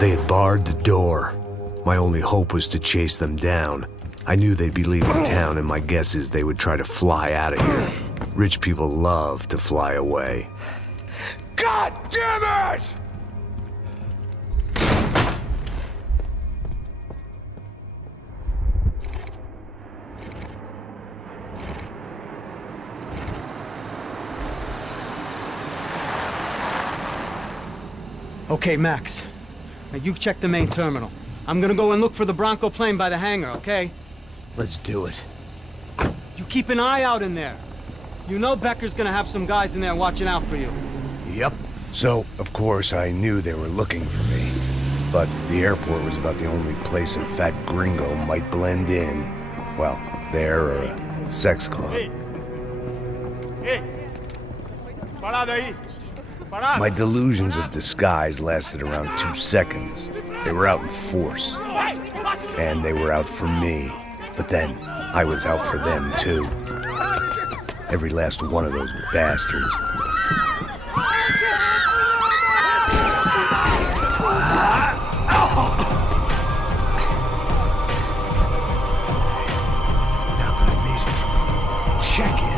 They had barred the door. My only hope was to chase them down. I knew they'd be leaving town, and my guess is they would try to fly out of here. Rich people love to fly away. God damn it! Okay, Max. Now you check the main terminal. I'm gonna go and look for the Bronco plane by the hangar, okay? Let's do it. You keep an eye out in there. You know Becker's gonna have some guys in there watching out for you. Yep. So, of course, I knew they were looking for me. But the airport was about the only place a fat gringo might blend in. Well, there or a sex club. My delusions of disguise lasted around 2 seconds. They were out in force. And they were out for me. But then, I was out for them, too. Every last one of those bastards. Now that I made it through check-in,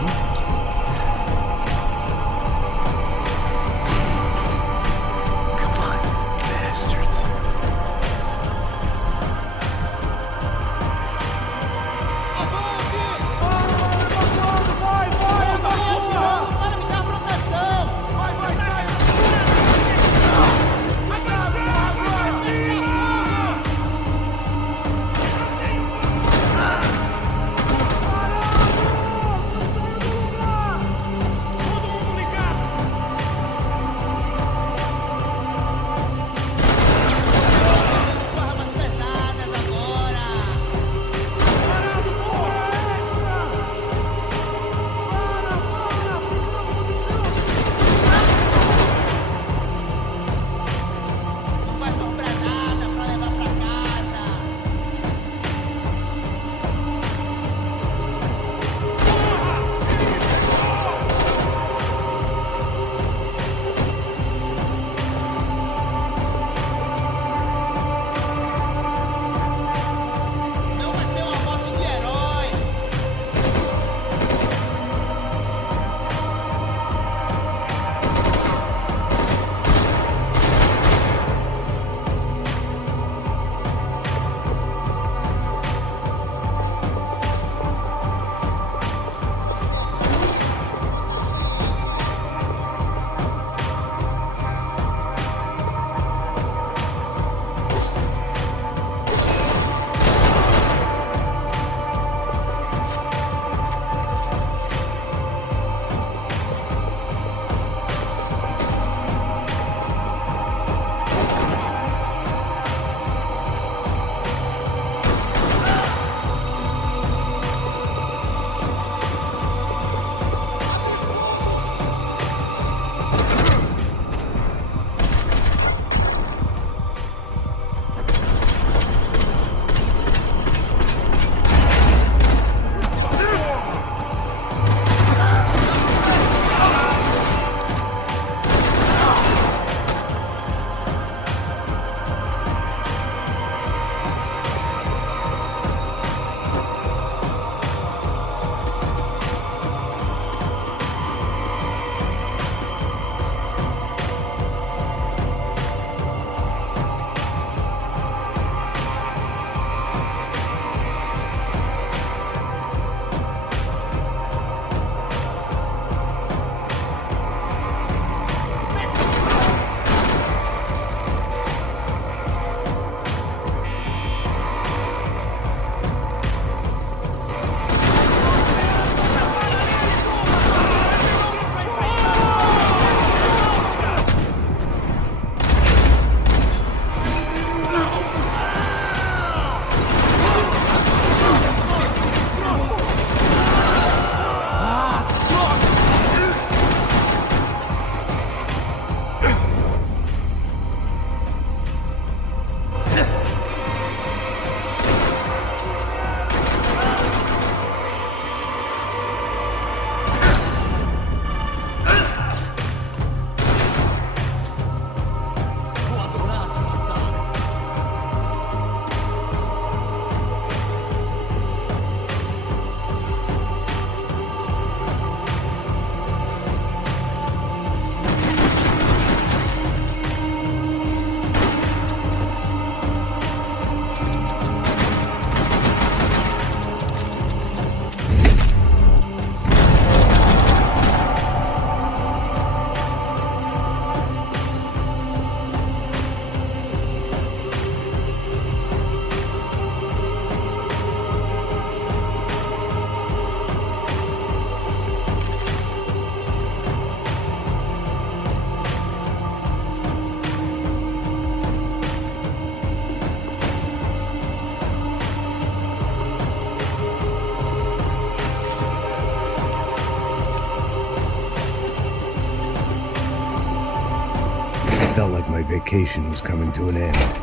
felt like my vacation was coming to an end.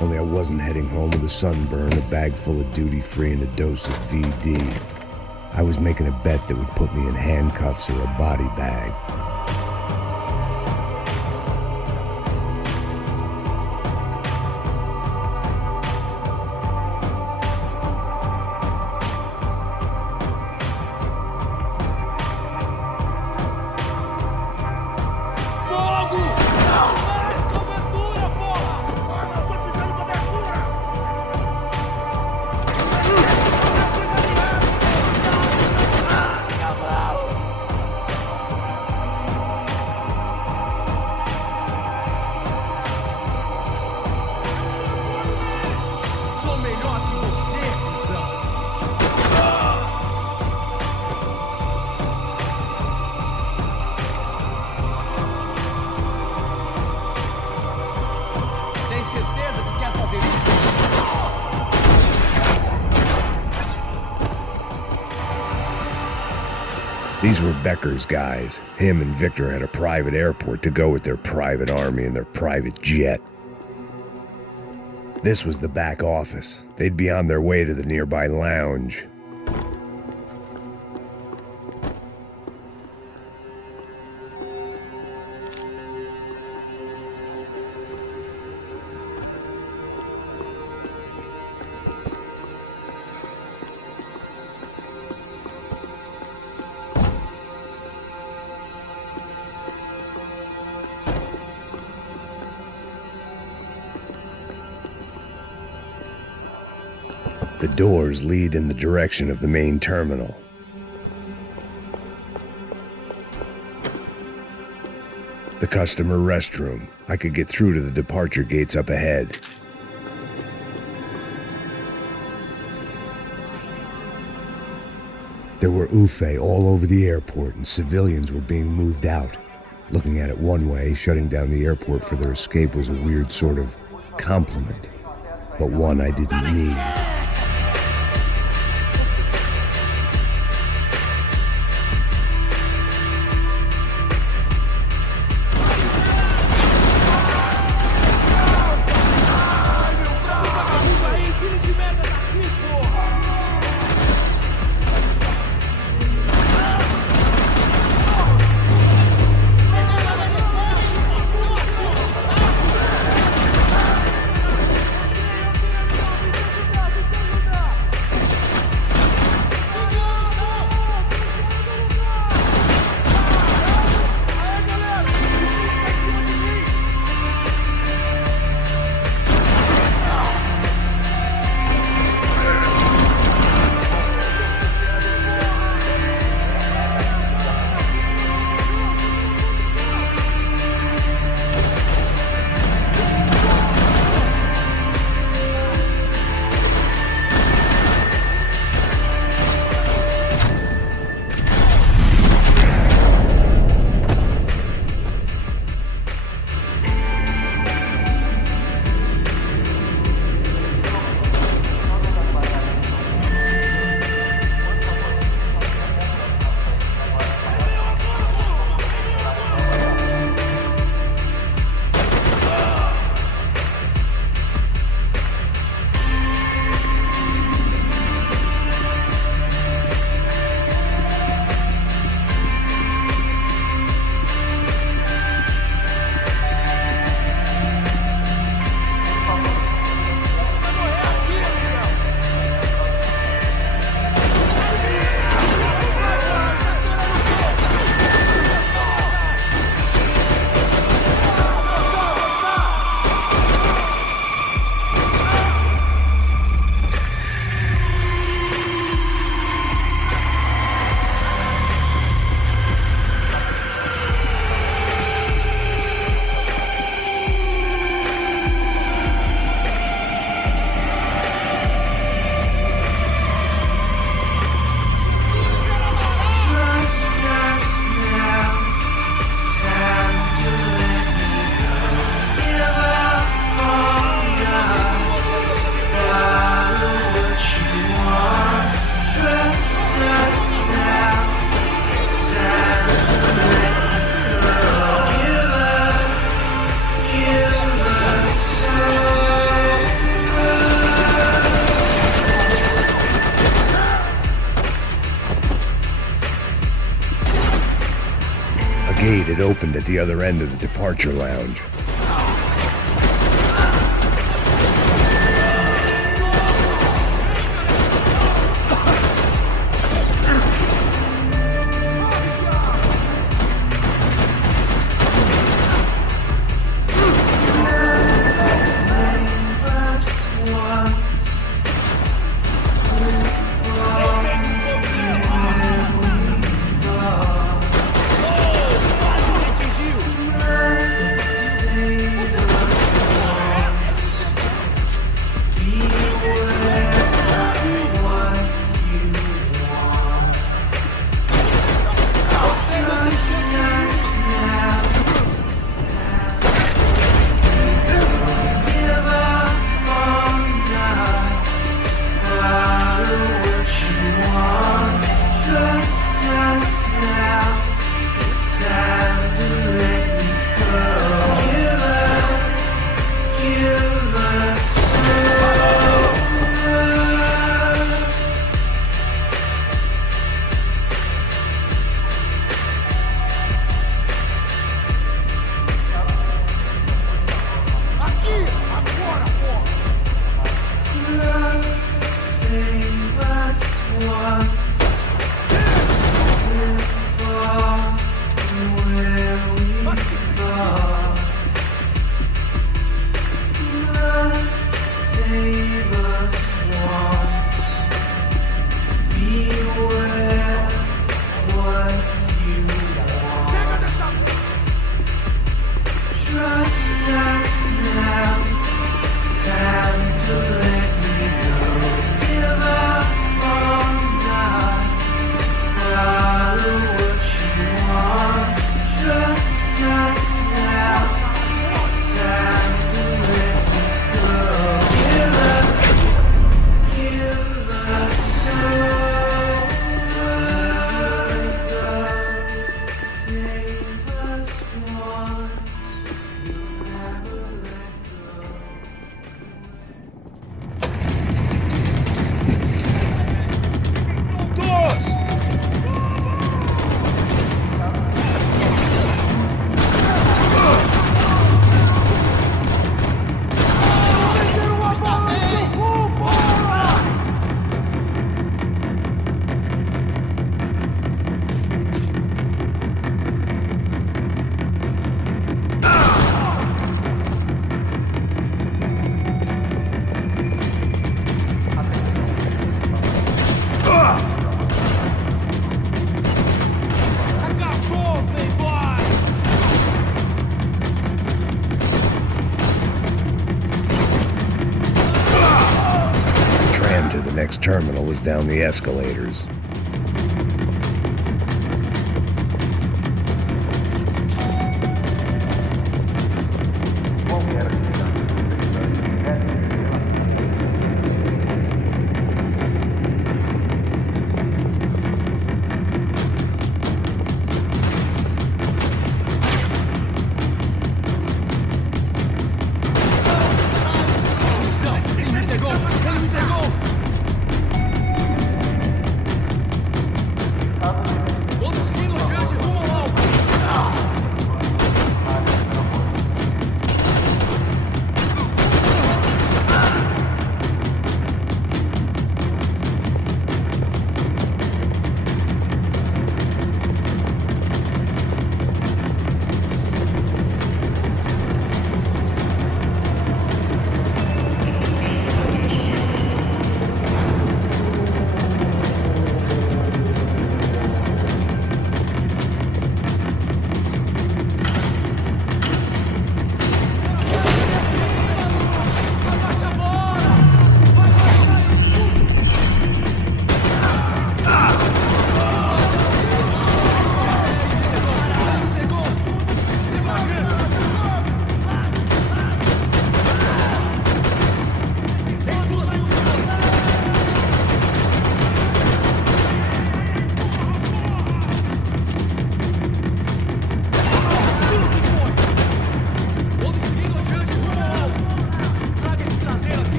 Only I wasn't heading home with a sunburn, a bag full of duty-free, and a dose of VD. I was making a bet that would put me in handcuffs or a body bag. These were Becker's guys. Him and Victor had a private airport to go with their private army and their private jet. This was the back office. They'd be on their way to the nearby lounge. The doors lead in the direction of the main terminal. The customer restroom. I could get through to the departure gates up ahead. There were Uffe all over the airport, and civilians were being moved out. Looking at it one way, shutting down the airport for their escape was a weird sort of compliment, but one I didn't need. A gate had opened at the other end of the departure lounge. Next terminal was down the escalators.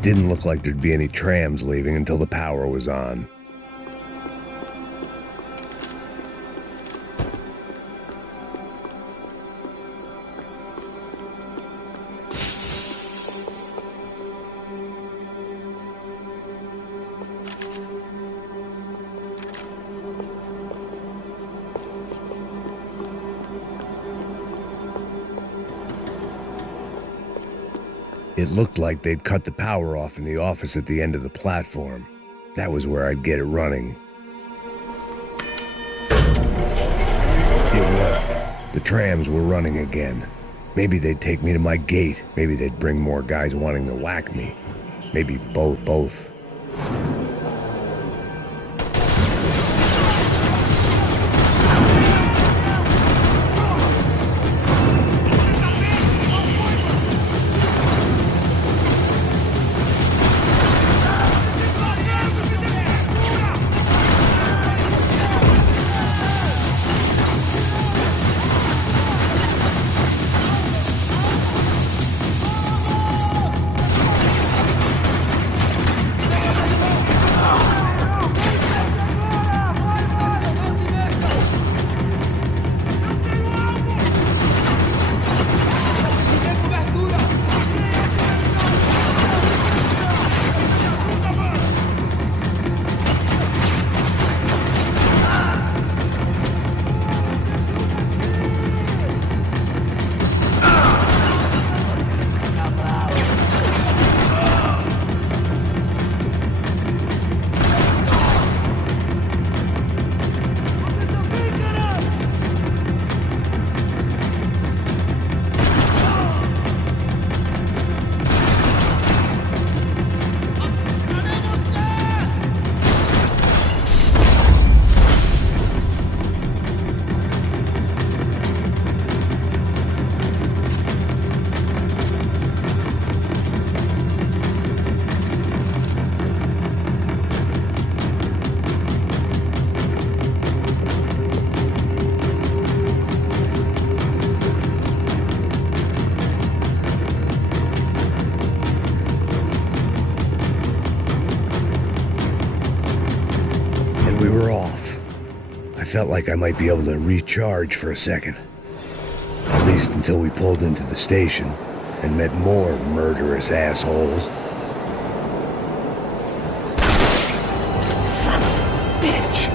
It didn't look like there'd be any trams leaving until the power was on. It looked like they'd cut the power off in the office at the end of the platform. That was where I'd get it running. It worked. The trams were running again. Maybe they'd take me to my gate. Maybe they'd bring more guys wanting to whack me. Maybe both. We were off. I felt like I might be able to recharge for a second. At least until we pulled into the station and met more murderous assholes. Son of a bitch!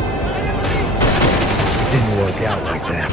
It didn't work out like that.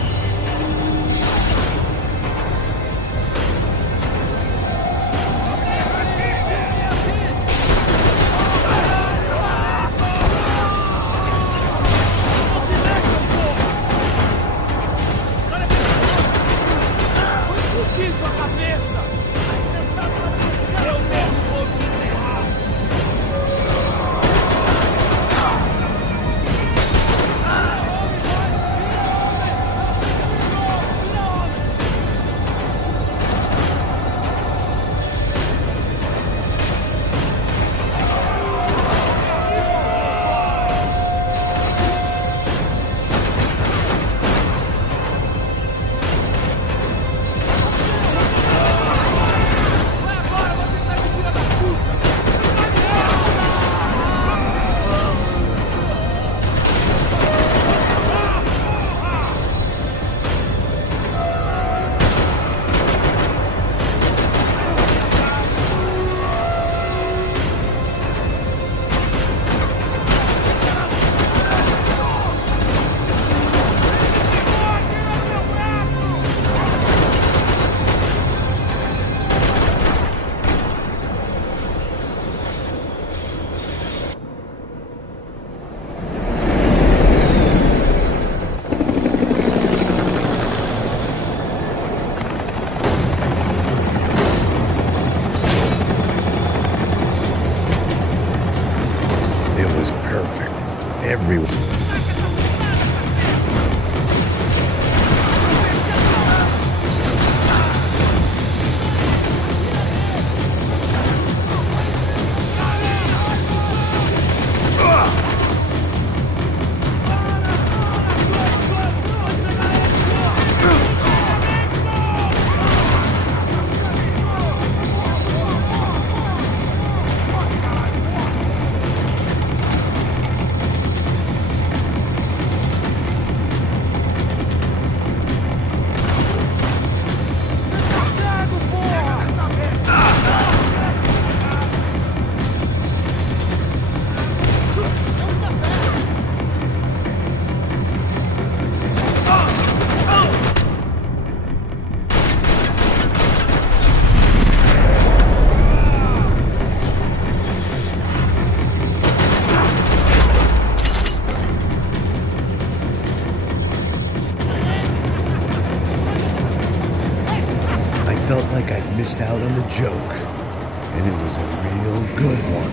felt like I'd missed out on the joke, and it was a real good one.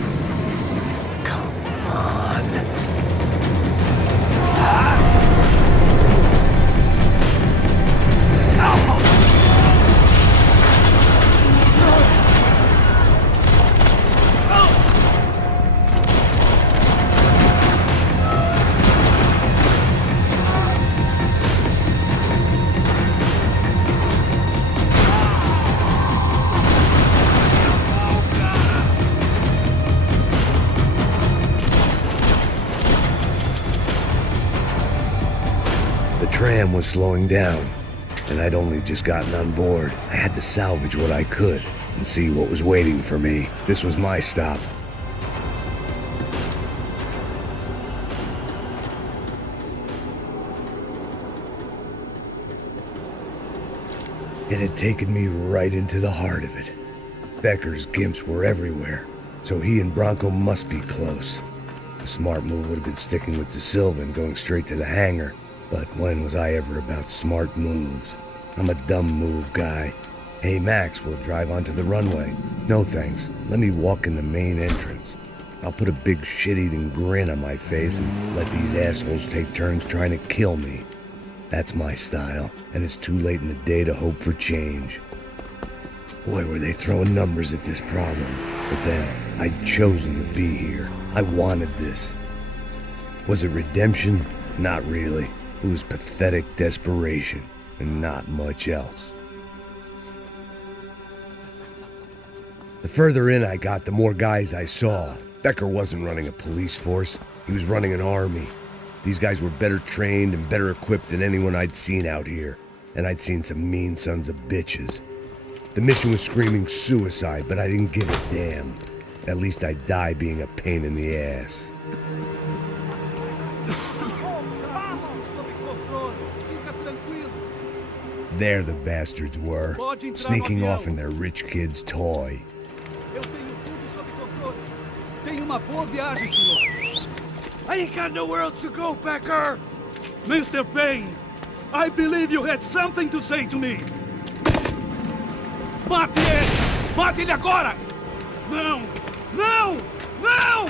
Come on. The tram was slowing down, and I'd only just gotten on board. I had to salvage what I could and see what was waiting for me. This was my stop. It had taken me right into the heart of it. Becker's gimps were everywhere, so he and Branco must be close. The smart move would have been sticking with De Silva and going straight to the hangar. But when was I ever about smart moves? I'm a dumb move guy. Hey Max, we'll drive onto the runway. No thanks, let me walk in the main entrance. I'll put a big shit-eating grin on my face and let these assholes take turns trying to kill me. That's my style, and it's too late in the day to hope for change. Boy, were they throwing numbers at this problem. But then, I'd chosen to be here. I wanted this. Was it redemption? Not really. It was pathetic desperation, and not much else. The further in I got, the more guys I saw. Becker wasn't running a police force. He was running an army. These guys were better trained and better equipped than anyone I'd seen out here. And I'd seen some mean sons of bitches. The mission was screaming suicide, but I didn't give a damn. At least I'd die being a pain in the ass. There the bastards were, sneaking off in their rich kid's toy. I ain't got nowhere else to go, Becker! Mr. Payne, I believe you had something to say to me. Mate ele! Mate ele agora! Não! Não! Não!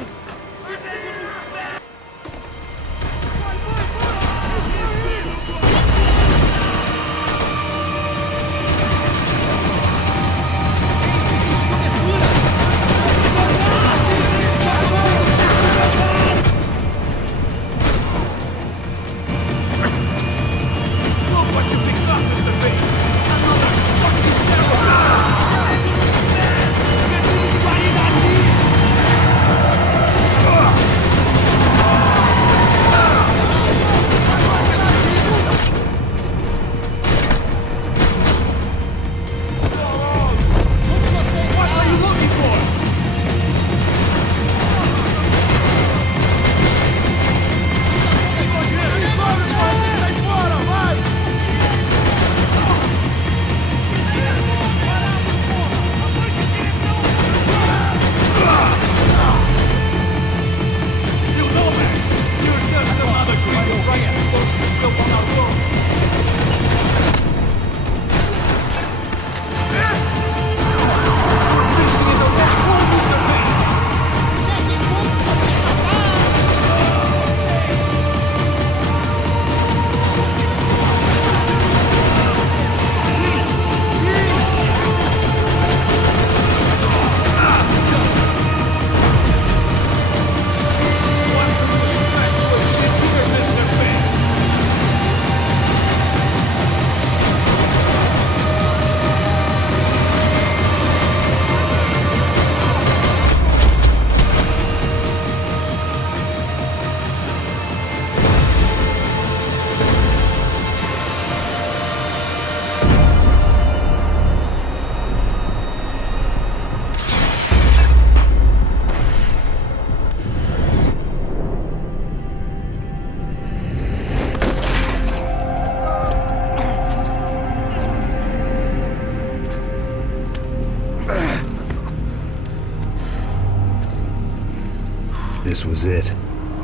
This was it.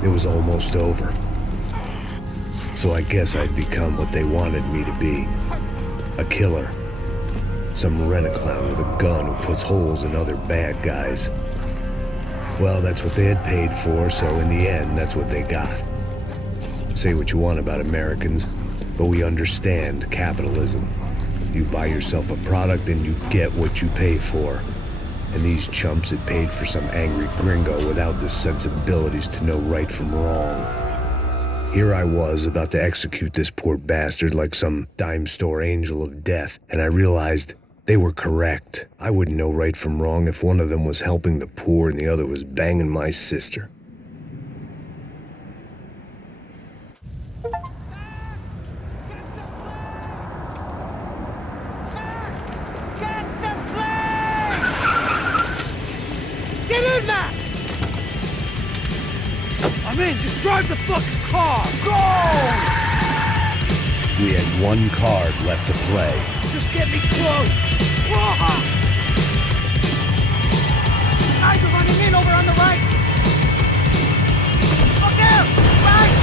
It was almost over. So I guess I'd become what they wanted me to be. A killer. Some rent-a-clown with a gun who puts holes in other bad guys. Well, that's what they had paid for, so in the end, that's what they got. Say what you want about Americans, but we understand capitalism. You buy yourself a product and you get what you pay for. And these chumps had paid for some angry gringo without the sensibilities to know right from wrong. Here I was about to execute this poor bastard like some dime store angel of death, and I realized they were correct. I wouldn't know right from wrong if one of them was helping the poor and the other was banging my sister. Get in, Max! I'm in, just drive the fucking car! Go! We had one card left to play. Just get me close! Whoa! Guys are running in over on the right! Look out! Right!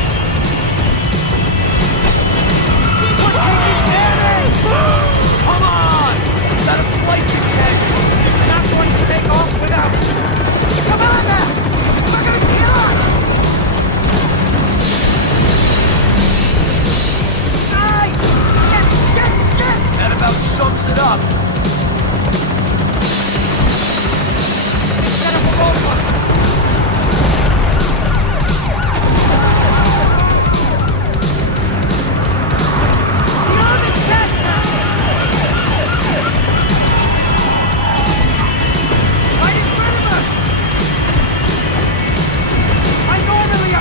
We're taking damage! Come on! Got a flight to catch! It's not going to take off without... Come on, Max! They're gonna kill us! Nice! Shit! That about sums it up. Set up a roadblock.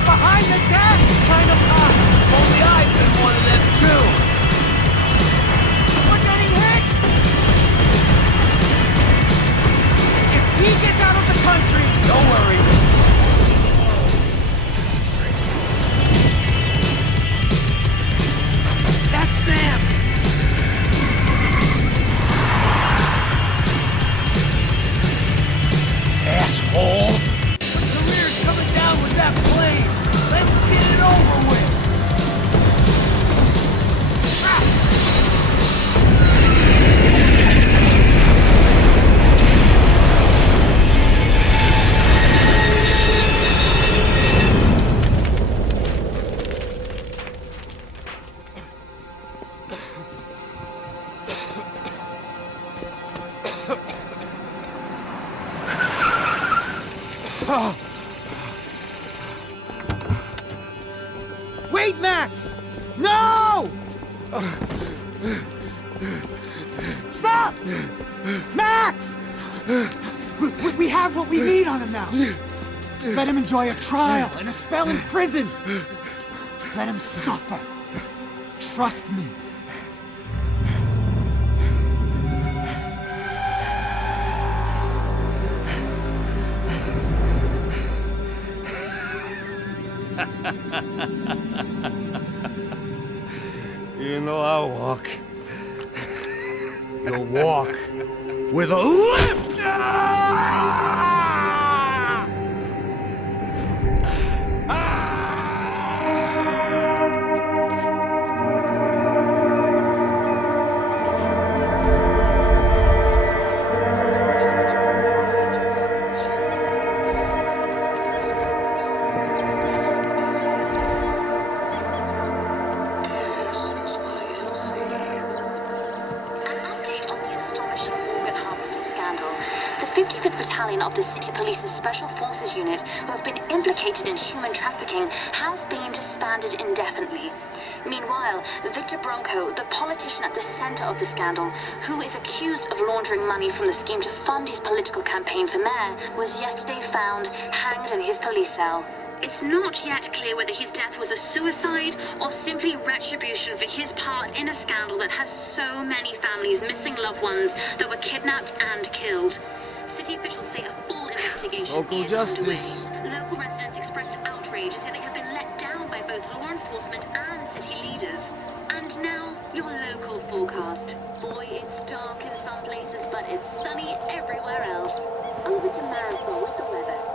Behind the desk, kind of hot. Only I've been one of them too. We're getting hit. If he gets out of the country, Don't worry. That's them. asshole. The career's coming down with that plane. Let's get it over with. Wait, Max! No! Stop! Max! We have what we need on him now. Let him enjoy a trial and a spell in prison. Let him suffer. Trust me. You know I'll walk. You'll walk with a limp! Of the City Police's Special Forces Unit who have been implicated in human trafficking has been disbanded indefinitely. Meanwhile, Victor Branco, the politician at the center of the scandal, who is accused of laundering money from the scheme to fund his political campaign for mayor, was yesterday found hanged in his police cell. It's not yet clear whether his death was a suicide or simply retribution for his part in a scandal that has so many families missing loved ones that were kidnapped and killed. City officials say a full investigation Local is justice. underway. Local residents expressed outrage, say they have been let down by both law enforcement and city leaders. And now, your local forecast. Boy, it's dark in some places, but it's sunny everywhere else. Over to Marisol with the weather.